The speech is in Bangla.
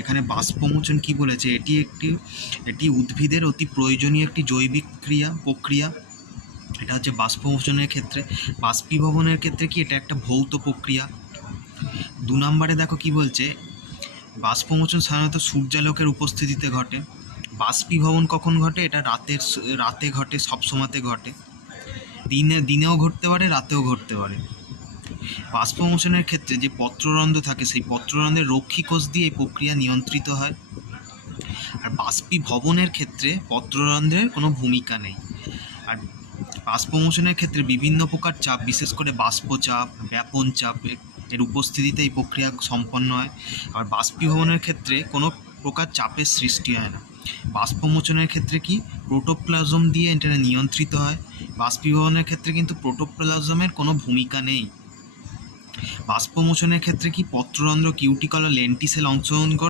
এখানে বাষ্পমোচন কি বলেছে, এটি উদ্ভিদের অতি প্রয়োজনীয় একটি জৈবিক প্রক্রিয়া। এটা হচ্ছে বাষ্পমোচনের ক্ষেত্রে। বাষ্পীভবনের ক্ষেত্রে কি, এটা একটা ভৌত প্রক্রিয়া। 2 নম্বরে দেখো কি বলছে, বাষ্পমোচন সাধারণত সূর্যালোকের উপস্থিতিতে ঘটে। বাষ্পীভবন কখন ঘটে? এটা রাতে ঘটে, সবসময়তে ঘটে। দিনেও ঘটতে পারে, রাতেও ঘটতে পারে। বাষ্পমোচনের ক্ষেত্রে যে পত্ররন্ধ্র থাকে, সেই পত্ররন্ধ্রের রক্ষী কোষ দিয়ে এই প্রক্রিয়া নিয়ন্ত্রিত হয়। আর বাষ্পীভবনের ক্ষেত্রে পত্ররন্ধ্রের কোনো ভূমিকা নেই। আর বাষ্পমোচনের ক্ষেত্রে বিভিন্ন প্রকার চাপ, বিশেষ করে বাষ্পচাপ, ব্যাপন চাপ এর উপস্থিতিতে এই প্রক্রিয়া সম্পন্ন হয়। আর বাষ্পীভবনের ক্ষেত্রে কোনো প্রকার চাপের সৃষ্টি হয় না। বাষ্পমোচনের ক্ষেত্রে কি, প্রোটোপ্লাজম দিয়ে এটা নিয়ন্ত্রিত হয়। বাষ্পীভবনের ক্ষেত্রে কিন্তু প্রোটোপ্লাজমের কোনো ভূমিকা নেই। বাষ্পমোচনের ক্ষেত্রে কি, পত্ররন্ধ্র কিউটিকল ও লেন্টিসেল অংশগ্রহণ করে।